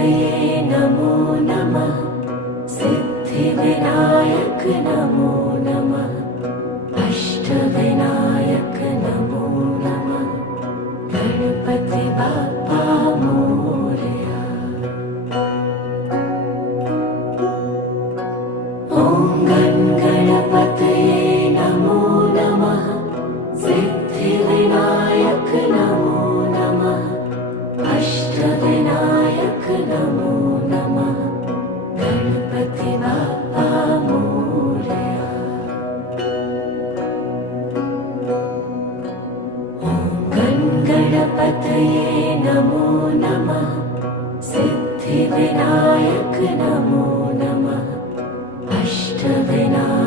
गणपतये नमो नमः। सिद्धिविनायक नमो नमः। अष्टविनायक नमो नमः। गणपति बाप्पा मोरया। ॐ गणपतये नमो नमः। सिद्धिविनायक नमो नमः। अष्टविनायक नमो नमः। गणपति बाप्पा मोरया। ॐ गणपतये नमो नमः। सिद्धिविनायक नमो नमः। अष्टविनायक